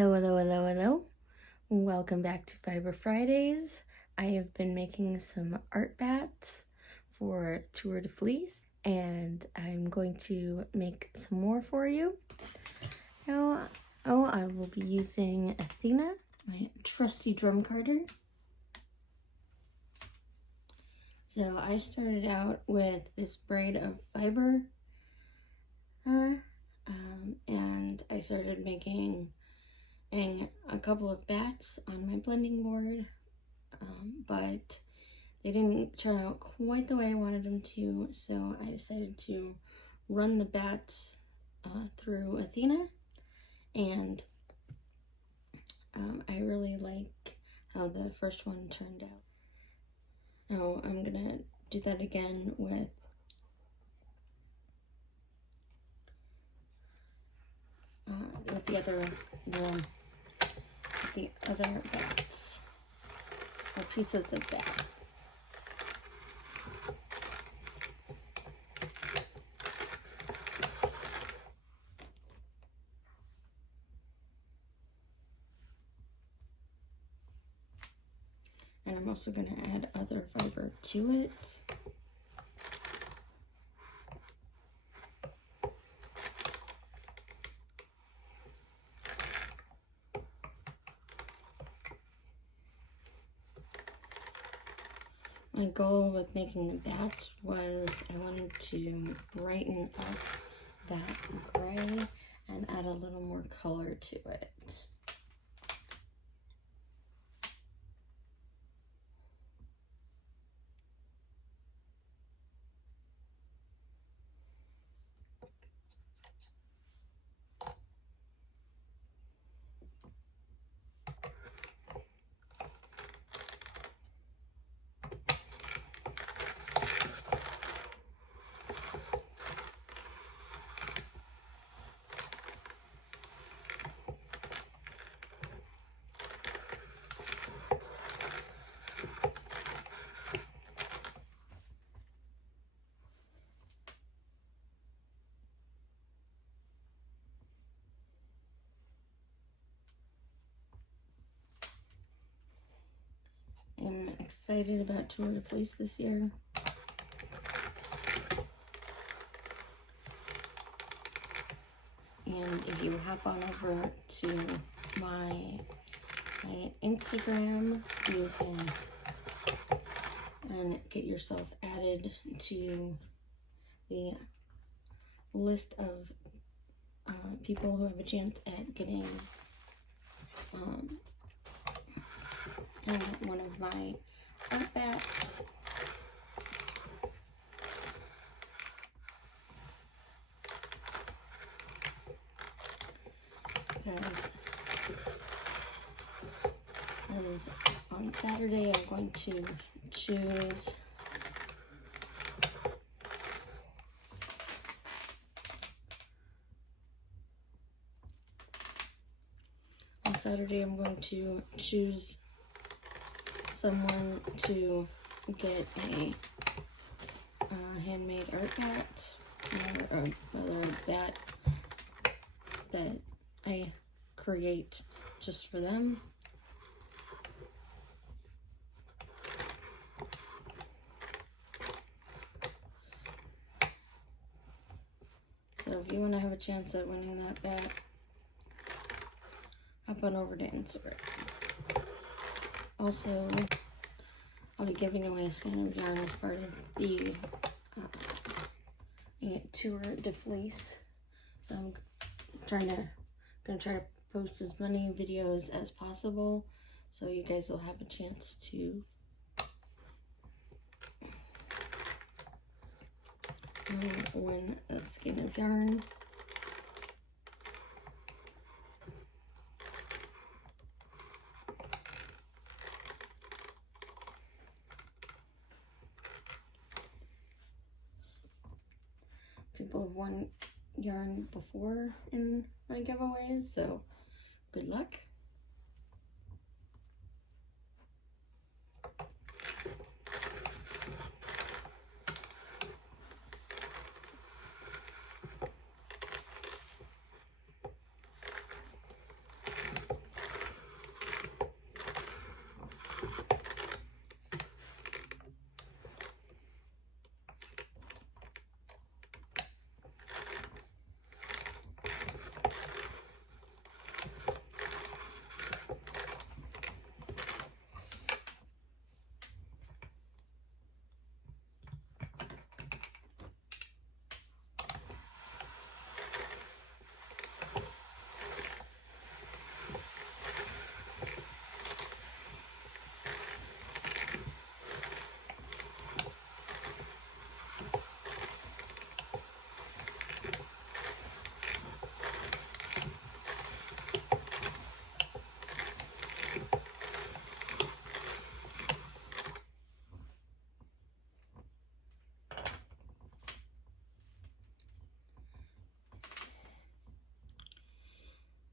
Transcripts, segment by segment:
Hello, hello, hello, hello. Welcome back to Fiber Fridays. I have been making some art bats for Tour de Fleece, and I'm going to make some more for you. Now, I will be using Athena, my trusty drum carder. So I started out with this braid of fiber, and I started making a couple of bats on my blending board, but they didn't turn out quite the way I wanted them to, so I decided to run the bats through Athena, and I really like how the first one turned out. Now I'm gonna do that again with the other bats, or pieces of bat. And I'm also going to add other fiber to it. My goal with making the bats was I wanted to brighten up that gray and add a little more color to it. I'm excited about Tour de Fleece this year. And if you hop on over to my Instagram, you can get yourself added to the list of people who have a chance at getting one of my art bats. Because on Saturday I'm going to choose someone to get a handmade art bat, or a bat that I create just for them. So if you want to have a chance at winning that bat, hop on over to Instagram. Also, I'll be giving away a skein of yarn as part of the Tour de Fleece. So I'm gonna try to post as many videos as possible, so you guys will have a chance to win a skein of yarn. People have won yarn before in my giveaways, so good luck.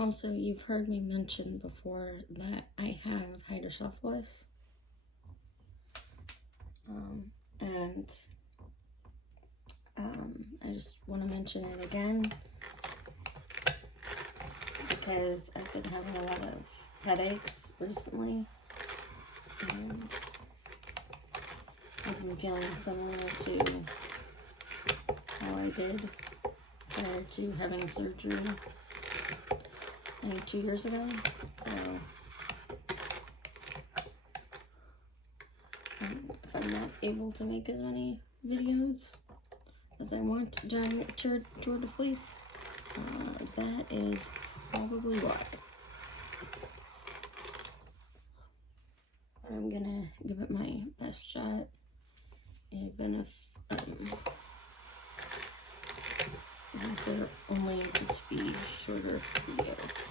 Also, you've heard me mention before that I have hydrocephalus. And I just want to mention it again because I've been having a lot of headaches recently, and I've been feeling similar to how I did prior to having surgery 2 years ago. So if I'm not able to make as many videos as I want during Tour de Fleece, that is probably why. I'm gonna give it my best shot, even if they're only able to be shorter videos.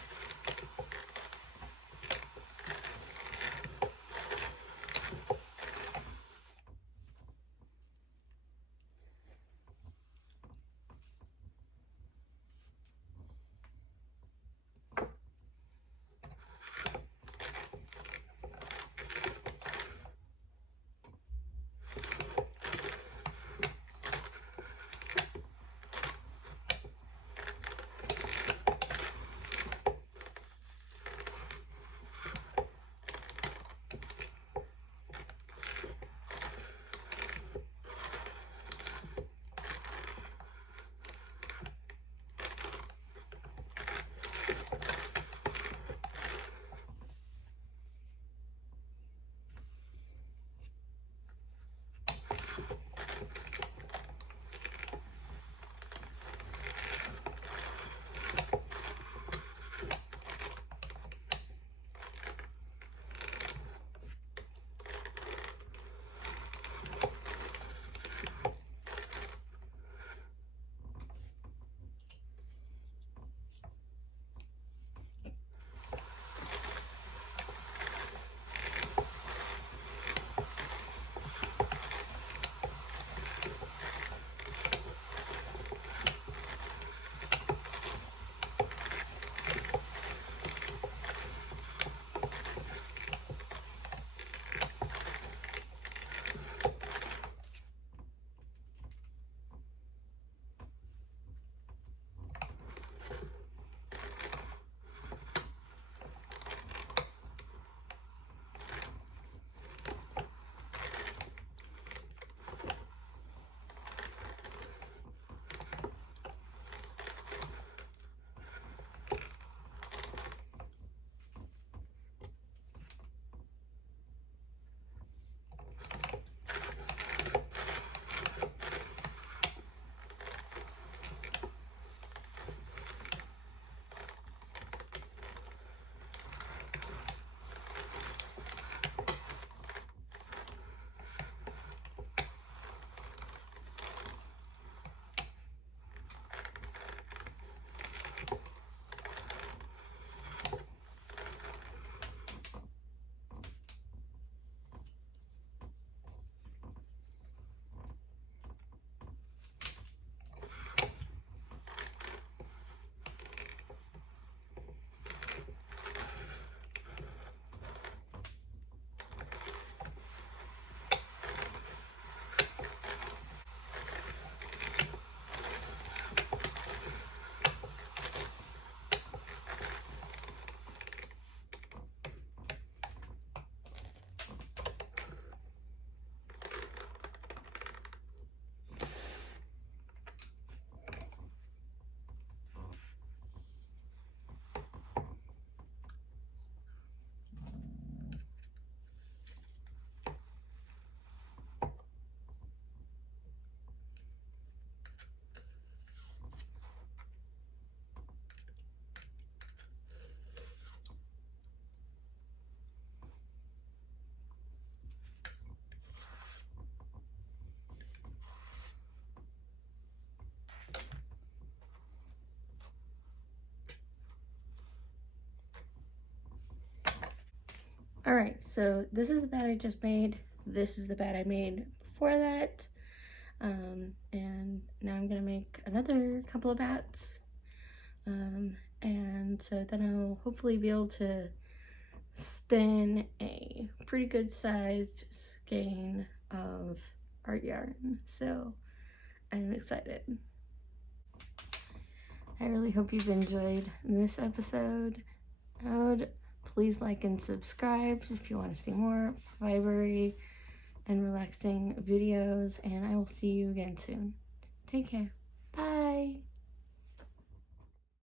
Alright, so this is the bat I just made. This is the bat I made before that. And now I'm gonna make another couple of bats. and so then I'll hopefully be able to spin a pretty good sized skein of art yarn. So I'm excited. I really hope you've enjoyed this episode. Please like and subscribe if you want to see more fibery and relaxing videos, and I will see you again soon. Take care.